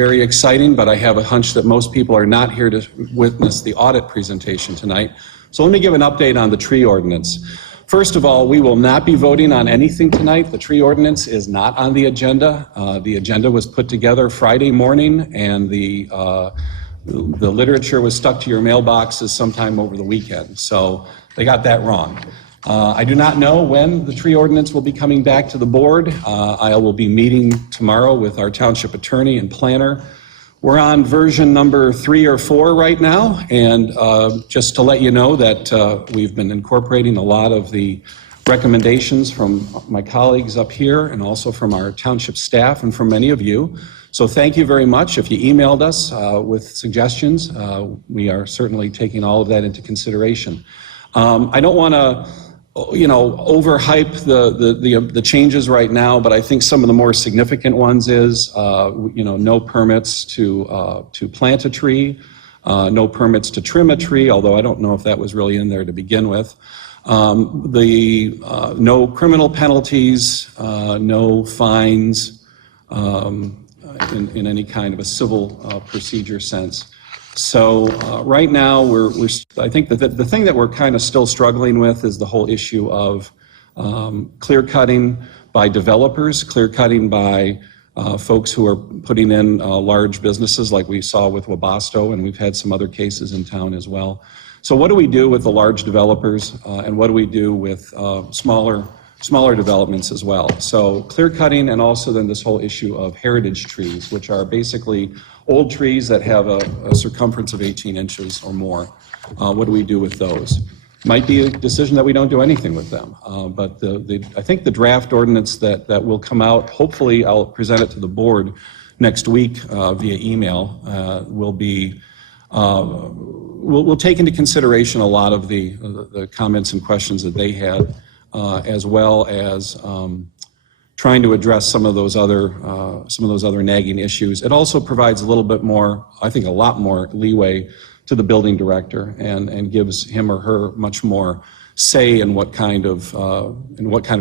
very exciting, but I have a hunch that most people are not here to witness the audit presentation tonight. So let me give an update on the tree ordinance. First of all, we will not be voting on anything tonight. The tree ordinance is not on the agenda. The agenda was put together Friday morning, and the literature was stuck to your mailboxes sometime over the weekend. So they got that wrong. I do not know when the tree ordinance will be coming back to the board. I will be meeting tomorrow with our township attorney and planner. We're on version number 3 or 4 right now, and just to let you know that we've been incorporating a lot of the recommendations from my colleagues up here and also from our township staff and from many of you. So thank you very much. If you emailed us with suggestions, we are certainly taking all of that into consideration. I don't want to overhype the changes right now, but I think some of the more significant ones is, no permits to plant a tree, no permits to trim a tree, although I don't know if that was really in there to begin with. No criminal penalties, no fines in any kind of a civil procedure sense. So right now, I think that the thing that we're kind of still struggling with is the whole issue of clear cutting by developers, clear cutting by folks who are putting in large businesses like we saw with Wabasto, and we've had some other cases in town as well. So what do we do with the large developers, and what do we do with smaller developments as well? So clear cutting, and also then this whole issue of heritage trees, which are basically old trees that have a circumference of 18 inches or more. What do we do with those? Might be a decision that we don't do anything with them. But I think the draft ordinance that will come out, hopefully I'll present it to the board next week via email, will take into consideration a lot of the comments and questions that they had, as well as trying to address some of those other nagging issues. It also provides a little bit more, I think a lot more leeway to the building director, and gives him or her much more say in what kind of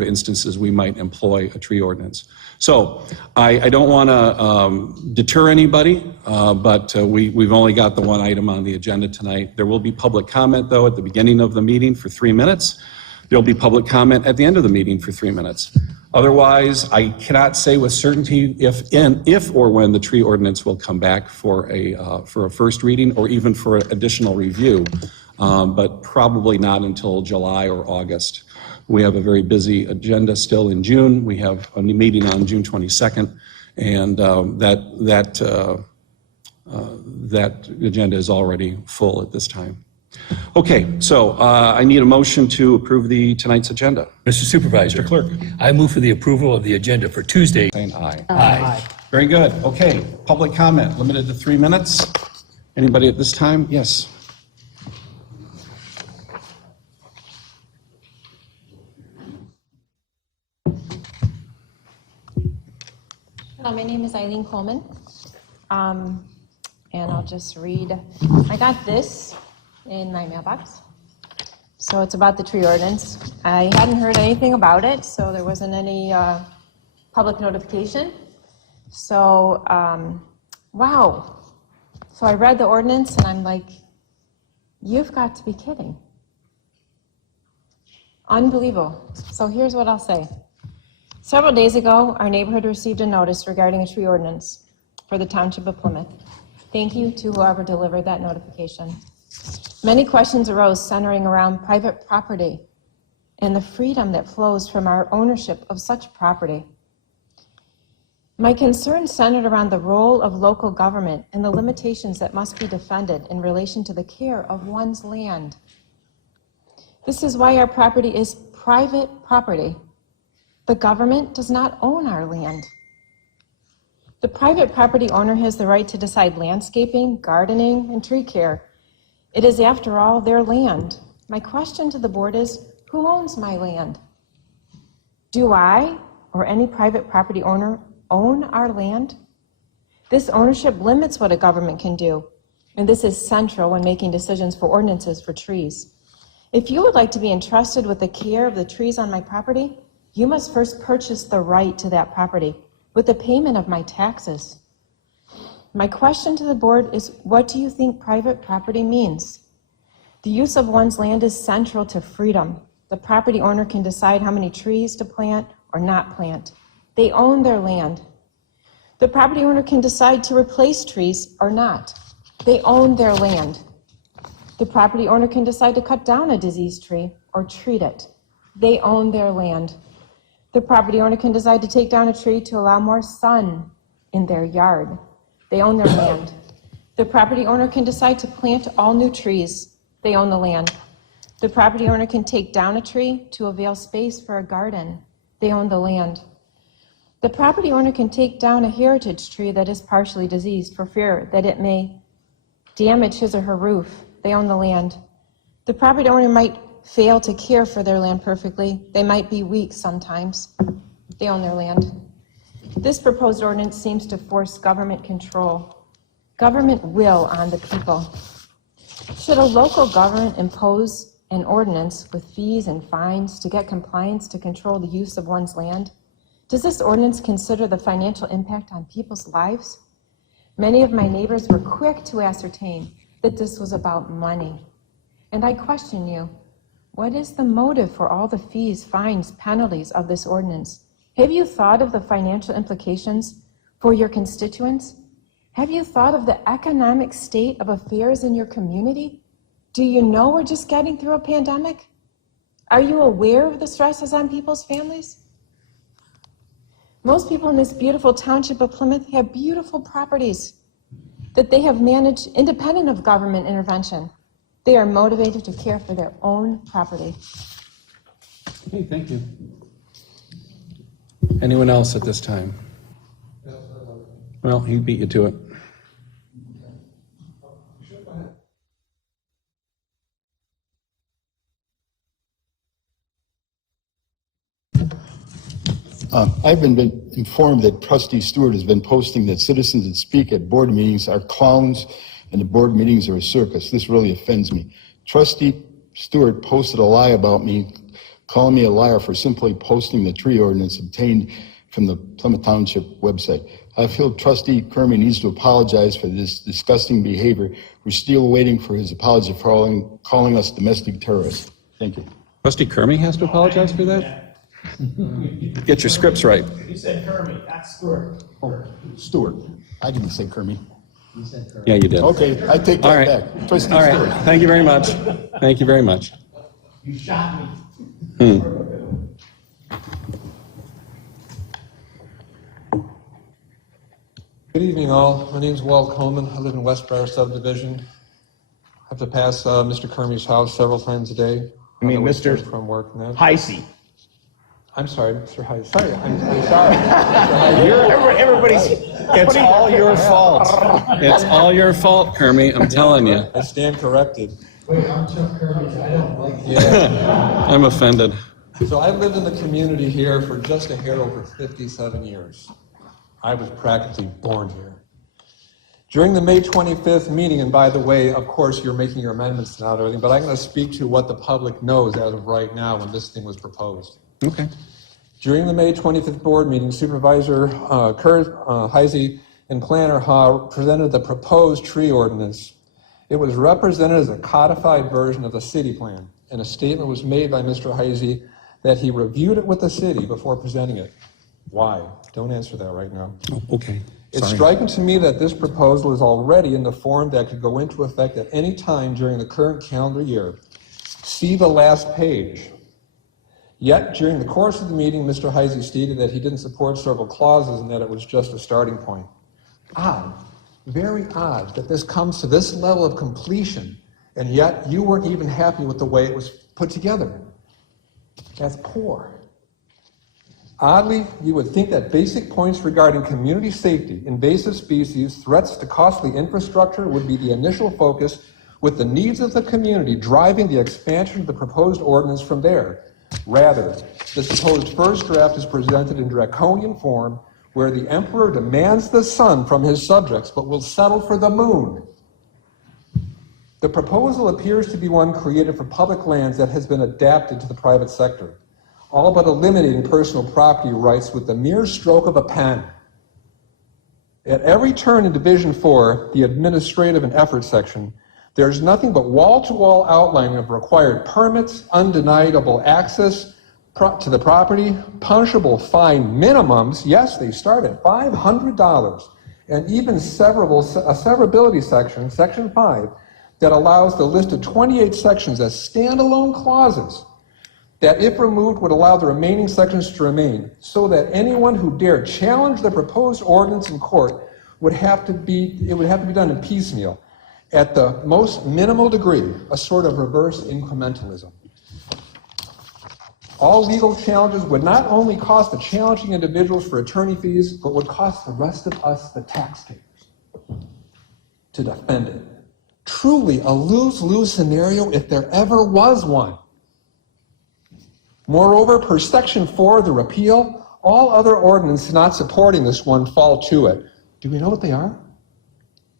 instances we might employ a tree ordinance. So I don't want to deter anybody, but we've only got the one item on the agenda tonight. There will be public comment, though, at the beginning of the meeting for 3 minutes. There'll be public comment at the end of the meeting for 3 minutes. Otherwise, I cannot say with certainty if or when the tree ordinance will come back for a first reading or even for additional review, but probably not until July or August. We have a very busy agenda still in June. We have a meeting on June 22nd, and that agenda is already full at this time. Okay, so I need a motion to approve tonight's agenda. Mr. Supervisor. Mr. Clerk. I move for the approval of the agenda for Tuesday. Saying aye. Aye. Very good. Okay, public comment limited to 3 minutes. Anybody at this time? Yes. Hello, my name is Eileen Coleman, and I'll just read. I got this in my mailbox. So it's about the tree ordinance. I hadn't heard anything about it, so there wasn't any public notification. So, wow. So I read the ordinance and I'm like, you've got to be kidding. Unbelievable. So here's what I'll say. Several days ago, our neighborhood received a notice regarding a tree ordinance for the Township of Plymouth. Thank you to whoever delivered that notification. Many questions arose centering around private property and the freedom that flows from our ownership of such property. My concerns centered around the role of local government and the limitations that must be defended in relation to the care of one's land. This is why our property is private property. The government does not own our land. The private property owner has the right to decide landscaping, gardening, and tree care. It is, after all, their land. My question to the board is, who owns my land? Do I or any private property owner own our land? This ownership limits what a government can do, and this is central when making decisions for ordinances for trees. If you would like to be entrusted with the care of the trees on my property, you must first purchase the right to that property with the payment of my taxes. My question to the board is, what do you think private property means? The use of one's land is central to freedom. The property owner can decide how many trees to plant or not plant. They own their land. The property owner can decide to replace trees or not. They own their land. The property owner can decide to cut down a diseased tree or treat it. They own their land. The property owner can decide to take down a tree to allow more sun in their yard. They own their land. The property owner can decide to plant all new trees. They own the land. The property owner can take down a tree to avail space for a garden. They own the land. The property owner can take down a heritage tree that is partially diseased for fear that it may damage his or her roof. They own the land. The property owner might fail to care for their land perfectly. They might be weak sometimes. They own their land. This proposed ordinance seems to force government control. Government will on the people. Should a local government impose an ordinance with fees and fines to get compliance to control the use of one's land? Does this ordinance consider the financial impact on people's lives? Many of my neighbors were quick to ascertain that this was about money. And I question you, what is the motive for all the fees, fines, penalties of this ordinance? Have you thought of the financial implications for your constituents? Have you thought of the economic state of affairs in your community? Do you know we're just getting through a pandemic? Are you aware of the stresses on people's families? Most people in this beautiful township of Plymouth have beautiful properties that they have managed independent of government intervention. They are motivated to care for their own property. Okay, thank you. Anyone else at this time? Well, he beat you to it. I've been informed that Trustee Stewart has been posting that citizens that speak at board meetings are clowns and the board meetings are a circus. This really offends me. Trustee Stewart posted a lie about me, calling me a liar for simply posting the tree ordinance obtained from the Plymouth Township website. I feel Trustee Kermy needs to apologize for this disgusting behavior. We're still waiting for his apology for calling us domestic terrorists. Thank you. Trustee Kermy has to apologize for that? Get your scripts right. You said Kermy, not Stewart. Oh, Stewart. I didn't say Kermy. You said Kermy. Yeah, you did. Okay, I take All that right. back. Trustee All Stewart. right. Thank you very much. Thank you very much. You shot me. Good evening, all. My name is Walt Coleman. I live in Westbriar subdivision. I have to pass Mr. Kermy's house several times a day. I mean, on the way Mr. to and from work. And that. Heisey. I'm sorry, Mr. Heise. Sorry, I'm sorry. It's all your fault. It's all your fault, Kermy. I'm telling you. I stand corrected. Wait, I'm Chuck Kermy. I don't like you. Yeah. I'm offended. So I've lived in the community here for just a hair over 57 years. I was practically born here. During the May 25th meeting, and by the way, of course, you're making your amendments now and everything, but I'm going to speak to what the public knows as of right now when this thing was proposed. Okay. During the May 25th board meeting, Supervisor Heise and Planner Ha presented the proposed tree ordinance. It was represented as a codified version of the city plan, and a statement was made by Mr. Heise that he reviewed it with the city before presenting it. Why? Don't answer that right now. Oh, okay. It's Sorry. striking to me that this proposal is already in the form that could go into effect at any time during the current calendar year. See the last page. Yet, during the course of the meeting, Mr. Heise stated that he didn't support several clauses and that it was just a starting point. Odd, very odd that this comes to this level of completion, and yet you weren't even happy with the way it was put together. That's poor. Oddly, you would think that basic points regarding community safety, invasive species, threats to costly infrastructure would be the initial focus, with the needs of the community driving the expansion of the proposed ordinance from there. Rather, the supposed first draft is presented in draconian form, where the emperor demands the sun from his subjects, but will settle for the moon. The proposal appears to be one created for public lands that has been adapted to the private sector, all but eliminating personal property rights with the mere stroke of a pen. At every turn in Division 4, the administrative and effort section, there's nothing but wall-to-wall outlining of required permits, undeniable access to the property, punishable fine minimums. Yes, they start at $500, and even a severability section, Section 5, that allows the list of 28 sections as standalone clauses that, if removed, would allow the remaining sections to remain, so that anyone who dared challenge the proposed ordinance in court it would have to be done in piecemeal, at the most minimal degree, a sort of reverse incrementalism. All legal challenges would not only cost the challenging individuals for attorney fees, but would cost the rest of us, the taxpayers, to defend it. Truly a lose-lose scenario if there ever was one. Moreover, per Section 4 of the repeal, all other ordinances not supporting this one fall to it. Do we know what they are?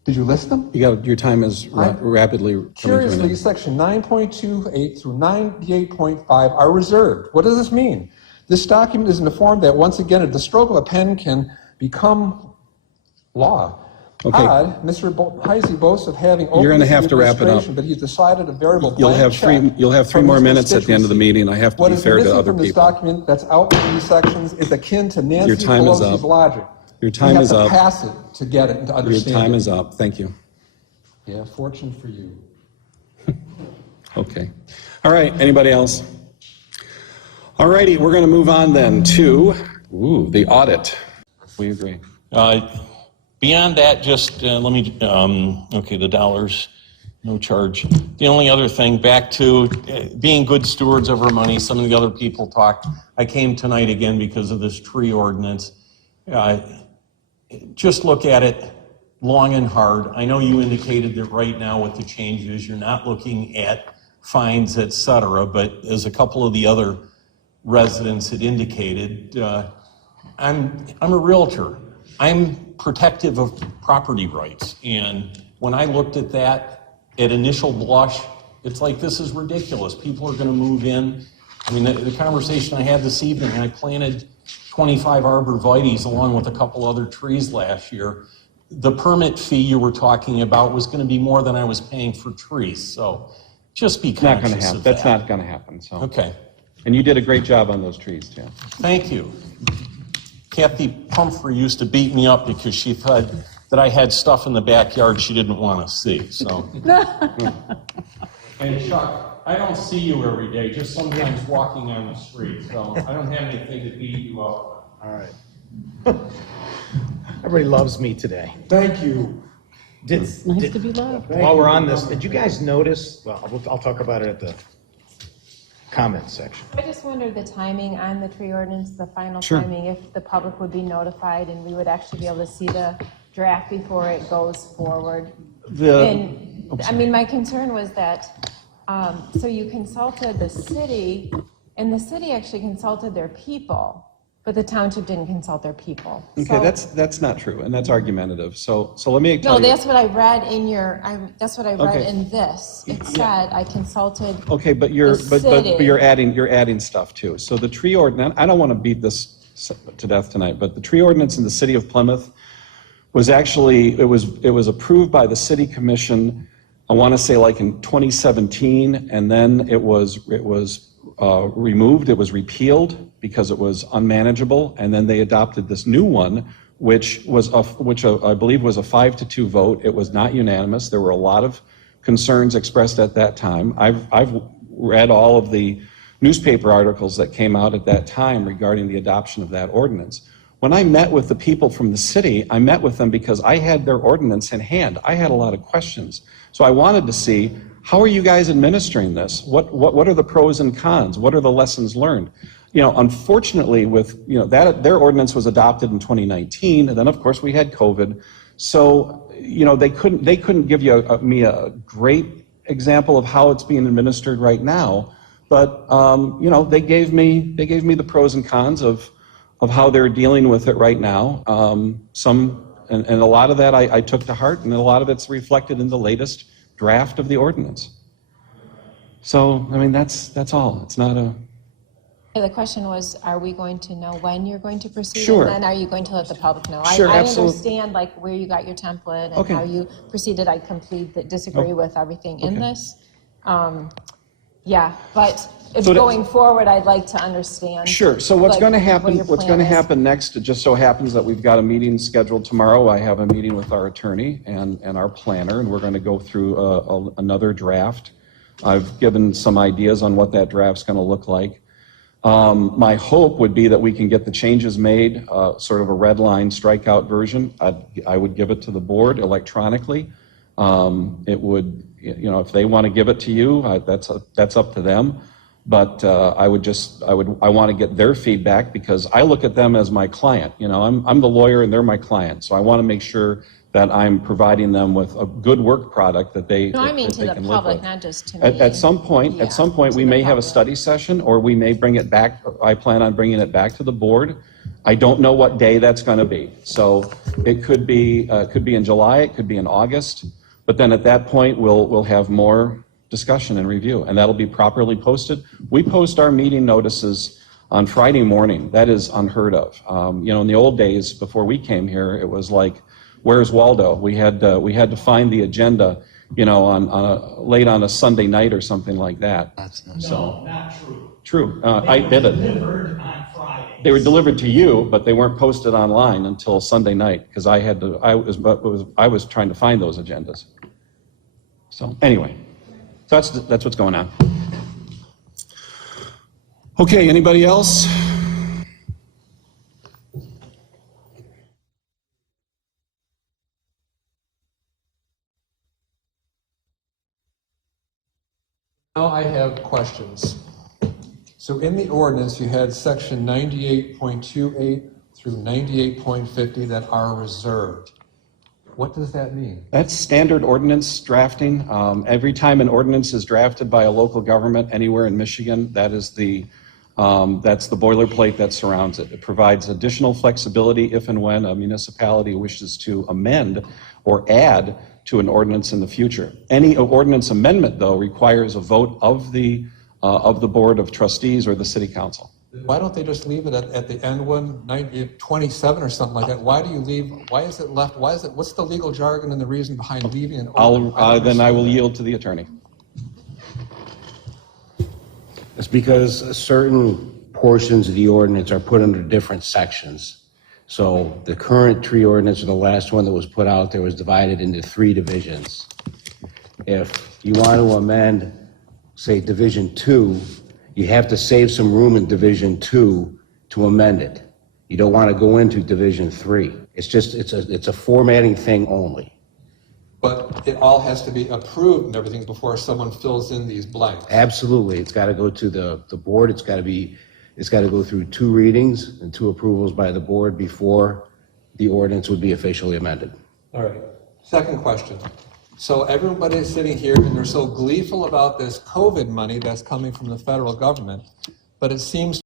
Did you list them? Your time is rapidly coming to an Curiously, end. Section 9.28 through 98.5 are reserved. What does this mean? This document is in the form that, once again, at the stroke of a pen can become law. Okay. Odd, Mr. Heisey boasts of having opened You're gonna have the to wrap it up. administration, but he's decided a variable You'll blank have three. check You'll have three from more his minutes at the end of the constituency. meeting. I have to What be is fair to missing other from this people. document that's outlined in these sections is akin to Nancy time is Pelosi's up. logic. Your time you is have up. to pass it to get it and to Your understand time it. is up. Thank you. Yeah, fortune for you. Okay. All right. Anybody else? All righty. We're going to move on then to the audit. We agree. Beyond that, just let me, okay, the dollars, no charge. The only other thing, back to being good stewards of our money, some of the other people talked. I came tonight again because of this tree ordinance. Just look at it long and hard. I know you indicated that right now with the changes, you're not looking at fines, et cetera, but as a couple of the other residents had indicated, I'm a realtor. I'm protective of property rights. And when I looked at that, at initial blush, it's like, this is ridiculous. People are going to move in. I mean, the conversation I had this evening, I planted 25 arborvitaes along with a couple other trees last year. The permit fee you were talking about was going to be more than I was paying for trees. So just be Not going to conscious happen. of that. That's not going to happen. So. Okay. And you did a great job on those trees, Tim. Thank you. Kathy Pumphrey used to beat me up because she thought that I had stuff in the backyard she didn't want to see, so. And Chuck, I don't see you every day, just sometimes walking on the street, so I don't have anything to beat you up. All right. Everybody loves me today. Thank you. Nice to be loved. While we're on this, did you guys notice, well, I'll talk about it at the comments section. I just wondered the timing on the tree ordinance, the final Sure. timing, if the public would be notified and we would actually be able to see the draft before it goes forward. And, I mean, my concern was that, so you consulted the city, and the city actually consulted their people, but the township didn't consult their people. Okay, So- that's not true, and that's argumentative. So let me tell No, you. that's what I read in your, that's what I read Okay. in this. It said, I consulted. Okay, but you're The but city. you're adding stuff too. So the tree ordinance. I don't want to beat this to death tonight, but the tree ordinance in the city of Plymouth was actually it was approved by the city commission. I want to say like in 2017, and then it was removed. It was repealed because it was unmanageable, and then they adopted this new one, which I believe was a 5-2 vote. It was not unanimous. There were a lot of concerns expressed at that time. I've read all of the newspaper articles that came out at that time regarding the adoption of that ordinance. When I met with the people from the city, I met with them because I had their ordinance in hand. I had a lot of questions. So I wanted to see, how are you guys administering this? What are the pros and cons? What are the lessons learned? You know, unfortunately, that their ordinance was adopted in 2019, and then of course we had COVID. So, they couldn't give me a great example of how it's being administered right now. But they gave me the pros and cons of how they're dealing with it right now. And a lot of that I took to heart, and a lot of it's reflected in the latest draft of the ordinance. So, I mean, that's all. It's not a Yeah, the question was, are we going to know when you're going to proceed? Sure. And then are you going to let the public know? Sure, I absolutely. understand like where you got your template and Okay. how you proceeded. I completely disagree with everything in this. Yeah, but if So to- going forward, I'd like to understand. Sure, so what's like, going to what happen, your what's plan going to is. happen next, it just so happens that we've got a meeting scheduled tomorrow. I have a meeting with our attorney and our planner, and we're going to go through another draft. I've given some ideas on what that draft's going to look like. My hope would be that we can get the changes made, sort of a red line strikeout version. I would give it to the board electronically. It would, if they want to give it to you, that's up to them. But I want to get their feedback because I look at them as my client. I'm the lawyer and they're my client. So I want to make sure that I'm providing them with a good work product that they No, I mean that to they the can live public, with. not just to me. At some point, Yeah, we to may the have a public. study session, or we may bring it back. I plan on bringing it back to the board. I don't know what day that's going to be. So it could be in July, it could be in August. But then at that point, we'll have more discussion and review, and that'll be properly posted. We post our meeting notices on Friday morning. That is unheard of. In the old days, before we came here, it was like, where's Waldo? We had to find the agenda, late on a Sunday night or something like that. No, not true. True, I did it. Delivered on Friday. They were delivered to you, but they weren't posted online until Sunday night because I was trying to find those agendas. So anyway, so that's what's going on. Okay, anybody else? Now I have questions. So in the ordinance, you had section 98.28 through 98.50 that are reserved. What does that mean? That's standard ordinance drafting. Every time an ordinance is drafted by a local government anywhere in Michigan, that's the boilerplate that surrounds it. It provides additional flexibility if and when a municipality wishes to amend or add to an ordinance in the future. Any ordinance amendment, though, requires a vote of the Board of Trustees or the City Council. Why don't they just leave it at the end one, 27 or something like that? Why do you leave, why is it left, what's the legal jargon and the reason behind leaving an ordinance? Then I will yield to the attorney. It's because certain portions of the ordinance are put under different sections. So the current tree ordinance, or the last one that was put out there, was divided into 3 divisions. If you want to amend, say, Division 2, you have to save some room in Division 2 to amend it. You don't want to go into Division 3. It's a formatting thing only. But it all has to be approved and everything before someone fills in these blanks. Absolutely. It's got to go to the board. It's got to go through 2 readings and 2 approvals by the board before the ordinance would be officially amended. All right. Second question. So everybody is sitting here and they're so gleeful about this COVID money that's coming from the federal government, but it seems